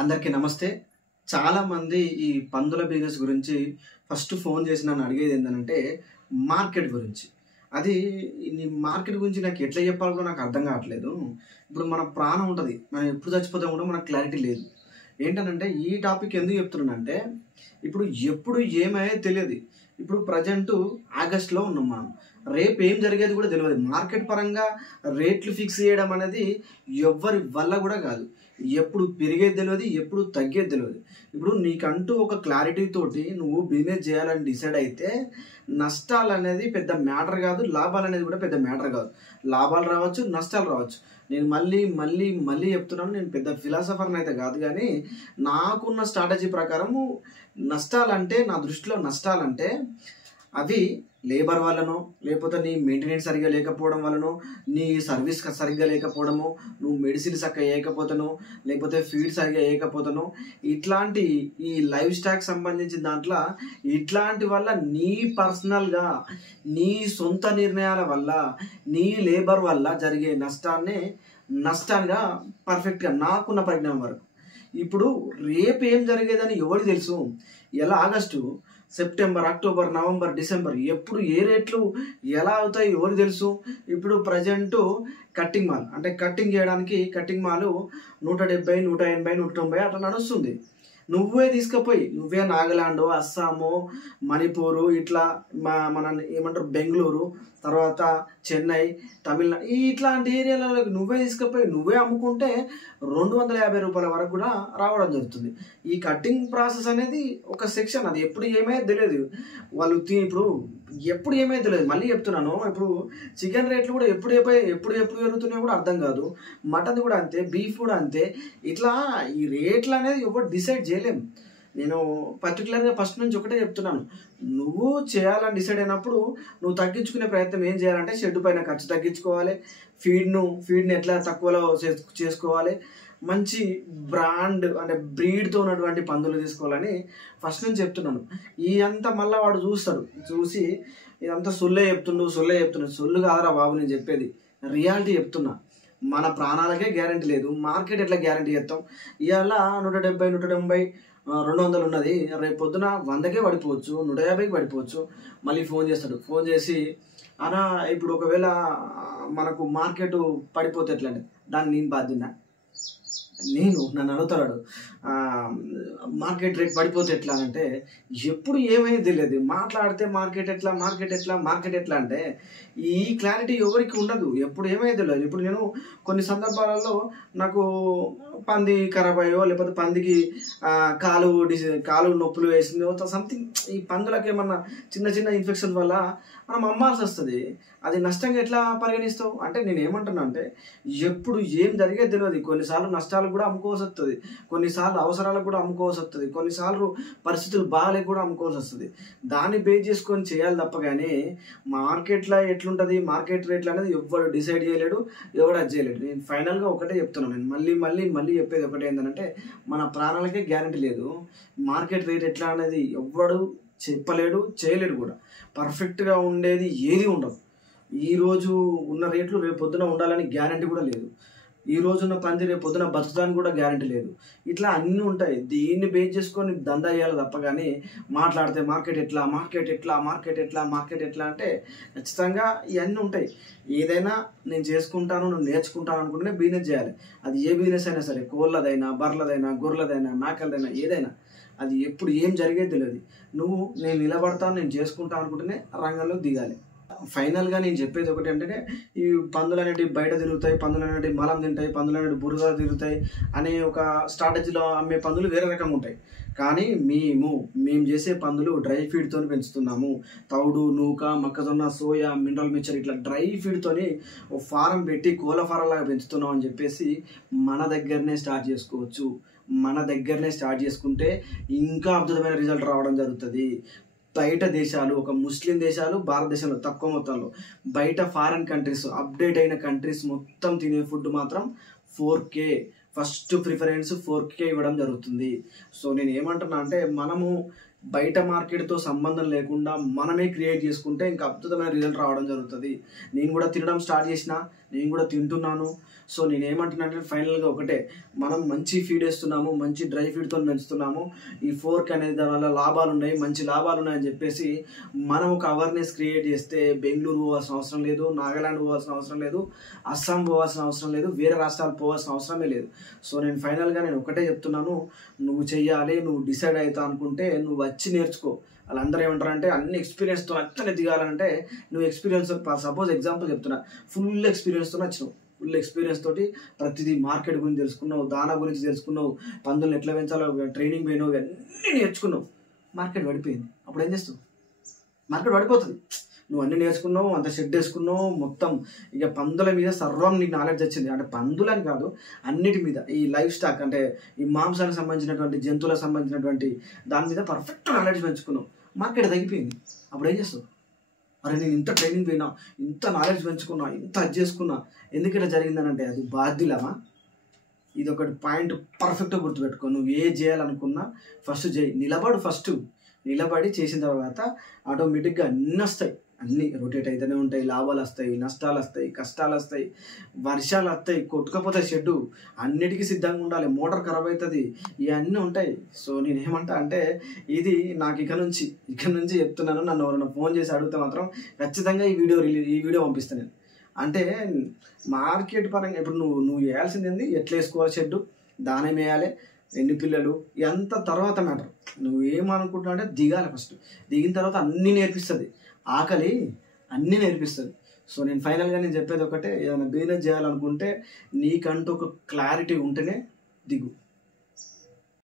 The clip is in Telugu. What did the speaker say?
అందరికీ నమస్తే. చాలామంది ఈ పందుల బిజినెస్ గురించి ఫస్ట్ ఫోన్ చేసి నన్ను అడిగేది ఏంటంటే మార్కెట్ గురించి. అది ఈ మార్కెట్ గురించి నాకు ఎట్లా చెప్పాలో కూడా నాకు అర్థం కావట్లేదు. ఇప్పుడు మన ప్రాణం ఉంటుంది, మనం ఎప్పుడు చచ్చిపోతాం కూడా మనకు క్లారిటీ లేదు. ఏంటనంటే ఈ టాపిక్ ఎందుకు చెప్తున్నానంటే ఇప్పుడు ఎప్పుడు ఏమయ్యో తెలియదు. ఇప్పుడు ప్రజెంటు ఆగస్టులో ఉన్నాం మనం. రేపు ఏం జరిగేది కూడా తెలియదు. మార్కెట్ పరంగా రేట్లు ఫిక్స్ చేయడం అనేది ఎవ్వరి వల్ల కూడా కాదు. ఎప్పుడు పెరిగేది తెలియదు, ఎప్పుడు తగ్గేది తెలియదు. ఇప్పుడు నీకంటూ ఒక క్లారిటీ తోటి నువ్వు బిజినెస్ చేయాలని డిసైడ్ అయితే నష్టాలు అనేది పెద్ద మ్యాటర్ కాదు, లాభాలు అనేది కూడా పెద్ద మ్యాటర్ కాదు. లాభాలు రావచ్చు, నష్టాలు రావచ్చు. నేను మళ్ళీ చెప్తున్నాను, నేను పెద్ద ఫిలాసఫర్ని అయితే కాదు, కానీ నాకున్న స్ట్రాటజీ ప్రకారము నష్టాలంటే, నా దృష్టిలో నష్టాలంటే అవి లేబర్ వల్లనో, లేకపోతే నీ మెయింటెనెన్స్ సరిగ్గా లేకపోవడం వల్లనో, నీ సర్వీస్ సరిగ్గా లేకపోవడమో, నువ్వు మెడిసిన్ చక్కగా వేయకపోతానో, లేకపోతే ఫీడ్ సరిగ్గా వేయకపోతానో, ఇట్లాంటి ఈ లైఫ్ స్టాక్ సంబంధించిన దాంట్లో ఇట్లాంటి వల్ల నీ పర్సనల్గా నీ సొంత నిర్ణయాల వల్ల నీ లేబర్ వల్ల జరిగే నష్టాన్ని పర్ఫెక్ట్గా నాకున్న పరిజ్ఞానం వరకు. ఇప్పుడు రేపు ఏం జరిగేదని ఎవరికి తెలుసు? ఎలా August, September, October, November, December ఎప్పుడు ఏ రేట్లు ఎలా అవుతాయి ఎవరు తెలుసు? ఇప్పుడు ప్రజెంటు కట్టింగ్ మాల్ అంటే కట్టింగ్ చేయడానికి కట్టింగ్ మాలు 170, 180, 190 అట్లా నడుస్తుంది. నువ్వే తీసుకుపోయి, నువ్వే నాగాలాండ్, అస్సాము, మణిపూరు, ఇట్లా మన ఏమంటారు బెంగళూరు, తర్వాత చెన్నై, తమిళనాడు ఇట్లాంటి ఏరియాలలో నువ్వే తీసుకుపోయి నువ్వే అమ్ముకుంటే 250 రూపాయల వరకు కూడా రావడం జరుగుతుంది. ఈ కట్టింగ్ ప్రాసెస్ అనేది ఒక సెక్షన్, అది ఎప్పుడు ఏమైనా తెలియదు. వాళ్ళు ఇప్పుడు ఎప్పుడు ఏమైనా తెలియదు. మళ్ళీ చెప్తున్నాను, ఇప్పుడు చికెన్ రేట్లు కూడా ఎప్పుడు పెరుగుతున్నాయో కూడా అర్థం కాదు. మటన్ కూడా అంతే, బీఫ్ కూడా అంతే. ఇట్లా ఈ రేట్లు అనేది ఎవరు డిసైడ్ చేయలేము. నేను పర్టికులర్గా ఫస్ట్ నుంచి ఒకటే చెప్తున్నాను, నువ్వు చేయాలని డిసైడ్ అయినప్పుడు నువ్వు తగ్గించుకునే ప్రయత్నం ఏం చేయాలంటే షెడ్ పైన ఖర్చు తగ్గించుకోవాలి, ఫీడ్ని ఎట్లా తక్కువలో చేసుకోవాలి, మంచి బ్రాండ్ అంటే బ్రీడ్తో ఉన్నటువంటి పందులు తీసుకోవాలని ఫస్ట్ నుంచి చెప్తున్నాను. ఈ అంతా మళ్ళీ వాడు చూసి ఇదంతా సొల్లే చెప్తున్నాడు. సొల్లు కాదురా బాబు నేను చెప్పేది, రియాలిటీ చెప్తున్నా. మన ప్రాణాలకే గ్యారంటీ లేదు, మార్కెట్ ఎట్లా గ్యారంటీ చేస్తాం? ఇవాళ 170, 180, 200 ఉన్నది, రేపు పొద్దున 100కే పడిపోవచ్చు, 150కి పడిపోవచ్చు. మళ్ళీ ఫోన్ చేసి అనా ఇప్పుడు ఒకవేళ మనకు మార్కెట్ పడిపోతే ఎట్లా అంటే దాన్ని నేను బాధ్యత. నన్ను అడుగుతాడు మార్కెట్ రేట్ పడిపోతే ఎట్లా అంటే ఎప్పుడు ఏమైంది తెలియదు. మాట్లాడితే మార్కెట్ ఎట్లా అంటే ఈ క్లారిటీ ఎవరికి ఉండదు. ఎప్పుడు ఏమైంది తెలియదు. ఇప్పుడు నేను కొన్ని సందర్భాలలో నాకు పంది ఖరాబ్ అయ్యో, లేకపోతే పందికి కాలు నొప్పులు వేసిందో సంథింగ్, ఈ పందులకి ఏమన్నా చిన్న ఇన్ఫెక్షన్ వల్ల మనం అమ్మాల్సి వస్తుంది. అది నష్టంగా ఎట్లా పరిగణిస్తావు అంటే నేను ఏమంటున్నా అంటే ఎప్పుడు ఏం జరిగేది తెలియదు. కొన్నిసార్లు నష్టాలకు కూడా అమ్ముకోవాల్సి వస్తుంది, కొన్నిసార్లు అవసరాలకు కూడా అమ్ముకోవాల్సి వస్తుంది, కొన్నిసార్లు పరిస్థితులు బాగాలేక కూడా అమ్ముకోవాల్సి వస్తుంది. దాన్ని బేస్ చేసుకొని చేయాలి తప్ప కానీ మార్కెట్లో ఎట్లుంటుంది, మార్కెట్ రేట్లు అనేది ఎవరు డిసైడ్ చేయలేడు, ఎవరు అది చేయలేడు. నేను ఫైనల్గా ఒకటే చెప్తున్నాను, నేను మళ్ళీ చెప్పేది ఒకటే ఏంటంటే మన ప్రాణాలకే గ్యారంటీ లేదు. మార్కెట్ రేట్ ఎట్లా అనేది ఎవ్వడు చెప్పలేడు, చేయలేడు కూడా. పర్ఫెక్ట్గా ఉండేది ఏది ఉండదు. ఈరోజు ఉన్న రేట్లు రేపు పొద్దున ఉండాలని గ్యారంటీ కూడా లేదు. ఈ రోజున్న పంది రేపు పొద్దున బతుకుతానికి కూడా గ్యారంటీ లేదు. ఇట్లా అన్నీ ఉంటాయి. దీన్ని బేస్ చేసుకొని దందా చేయాలి తప్ప కానీ మాట్లాడితే మార్కెట్ ఎట్లా అంటే ఖచ్చితంగా ఇవన్నీ ఉంటాయి. ఏదైనా నేను చేసుకుంటాను, నువ్వు నేర్చుకుంటాను అనుకుంటేనే బిజినెస్ చేయాలి. అది ఏ బిజినెస్ అయినా సరే, కోళ్ళదైనా, బర్రెలదైనా, గొర్రెలదైనా, మేకలదైనా, ఏదైనా అది ఎప్పుడు ఏం జరిగేది తెలియదు. నేను నిలబడతాను, నేను చేసుకుంటాను అనుకుంటేనే రంగంలో దిగాలి. ఫైనల్గా నేను చెప్పేది ఒకటి అంటే ఈ పందులు అనేవి బయట తిరుగుతాయి, పందులు అనేవి మలం తింటాయి, పందులు అనేవి బురదలు తిరుగుతాయి అనే ఒక స్ట్రాటజీలో అమ్మే పందులు వేరే రకంగా ఉంటాయి. కానీ మేము చేసే పందులు డ్రై ఫీడ్తో పెంచుతున్నాము. తౌడు, నూక, మొక్కజొన్న, సోయా, మినరల్ మిక్చర్ ఇట్లా డ్రై ఫీడ్తోని ఒక ఫారం పెట్టి కోళ్ళ ఫారం లాగా పెంచుతున్నాం అని చెప్పేసి మన దగ్గరనే స్టార్ట్ చేసుకోవచ్చు. మన దగ్గరనే స్టార్ట్ చేసుకుంటే ఇంకా అద్భుతమైన రిజల్ట్ రావడం జరుగుతుంది. బయట దేశాలు, ఒక ముస్లిం దేశాలు, భారతదేశంలో తక్కువ మొత్తంలో, బయట ఫారెన్ కంట్రీస్, అప్డేట్ అయిన కంట్రీస్ మొత్తం తినే ఫుడ్ మాత్రం 4K, ఫస్ట్ ప్రిఫరెన్స్ 4K ఇవ్వడం జరుగుతుంది. సో నేను ఏమంటున్నా అంటే మనము బయట మార్కెట్తో సంబంధం లేకుండా మనమే క్రియేట్ చేసుకుంటే ఇంకా అద్భుతమైన రిజల్ట్ రావడం జరుగుతుంది. నేను కూడా తినడం స్టార్ట్ చేసిన, నేను కూడా తింటున్నాను. సో నేనేమంటున్నా అంటే ఫైనల్గా ఒకటే, మనం మంచి ఫీడ్ వేస్తున్నాము, మంచి డ్రై ఫీడ్తో పెంచుతున్నాము, ఈ ఫోర్క్ అనేది దానివల్ల లాభాలు ఉన్నాయి, మంచి లాభాలు ఉన్నాయని చెప్పేసి మనం ఒక అవేర్నెస్ క్రియేట్ చేస్తే బెంగళూరు పోవాల్సిన అవసరం లేదు, నాగాలాండ్ పోవాల్సిన అవసరం లేదు, అస్సాం పోవాల్సిన అవసరం లేదు, వేరే రాష్ట్రాలు పోవాల్సిన అవసరమే లేదు. సో నేను ఫైనల్గా నేను ఒకటే చెప్తున్నాను, నువ్వు చెయ్యాలి, నువ్వు డిసైడ్ అవుతా అనుకుంటే నువ్వు వచ్చి నేర్చుకో. వాళ్ళందరూ ఏమంటారంటే అన్ని ఎక్స్పీరియన్స్తో అట్లనే దిగాలంటే, నువ్వు ఎక్స్పీరియన్స్ సపోజ్ ఎగ్జాంపుల్ చెప్తున్నా, ఫుల్ ఎక్స్పీరియన్స్తో వచ్చినావు, ఫుల్ ఎక్స్పీరియన్స్ తోటి ప్రతిదీ మార్కెట్ గురించి తెలుసుకున్నావు, దానా గురించి తెలుసుకున్నావు, పందులను ఎట్లా పెంచాలో ట్రైనింగ్ పోయినావు, అన్నీ నేర్చుకున్నావు. మార్కెట్ పడిపోయింది, అప్పుడు ఏం చేస్తావు? మార్కెట్ పడిపోతుంది. నువ్వు అన్నీ నేర్చుకున్నావు, అంత షెడ్ వేసుకున్నావు, మొత్తం ఇక పందుల మీద సర్వం నీకు నాలెడ్జ్ వచ్చింది. అంటే పందులని కాదు, అన్నిటి మీద, ఈ లైఫ్ స్టాక్ అంటే ఈ మాంసానికి సంబంధించినటువంటి, జంతువులకు సంబంధించినటువంటి దాని మీద పర్ఫెక్ట్ నాలెడ్జ్ పెంచుకున్నావు. మార్కెట్ తగ్గిపోయింది, అప్పుడు ఏం చేస్తావు? అరే నేను ఇంత ట్రైనింగ్ పోయినా, ఇంత నాలెడ్జ్ పెంచుకున్నా, ఇంత అది చేసుకున్నా, ఎందుకు ఇలా జరిగిందనంటే అది బాధ్యులమా? ఇది ఒకటి పాయింట్ పర్ఫెక్ట్గా గుర్తుపెట్టుకో. నువ్వు ఏ చేయాలనుకున్నా ఫస్ట్ చేయి, నిలబడు. ఫస్ట్ నిలబడి చేసిన తర్వాత ఆటోమేటిక్గా అన్నీ వస్తాయి, అన్నీ రొటేట్ అయితేనే ఉంటాయి. లాభాలు వస్తాయి, నష్టాలు వస్తాయి, కష్టాలు వస్తాయి, వర్షాలు వస్తాయి, కొట్టుకపోతే షెడ్డు, అన్నిటికీ సిద్ధంగా ఉండాలి, మోటార్ ఖరాబ్ అవుతుంది, ఇవన్నీ ఉంటాయి. సో నేనేమంటా అంటే ఇది నాకు ఇక నుంచి చెప్తున్నాను. నన్ను ఎవరైనా ఫోన్ చేసి అడిగితే మాత్రం ఖచ్చితంగా ఈ వీడియో పంపిస్తాను నేను. అంటే మార్కెట్ పరంగా ఇప్పుడు నువ్వు వేయాల్సింది ఏంది, ఎట్లా వేసుకోవాలి షెడ్డు, దానం వేయాలి, ఎన్ని పిల్లలు, ఎంత తర్వాత మ్యాటర్. నువ్వు ఏమనుకుంటున్నావు అంటే దిగాలి. ఫస్ట్ దిగిన తర్వాత అన్నీ నేర్పిస్తుంది, ఆకలి అన్నీ నేర్పిస్తుంది. సో నేను ఫైనల్గా నేను చెప్పేది ఒకటే, ఏదైనా బిజినెస్ చేయాలనుకుంటే నీకంటూ ఒక క్లారిటీ ఉంటేనే దిగు.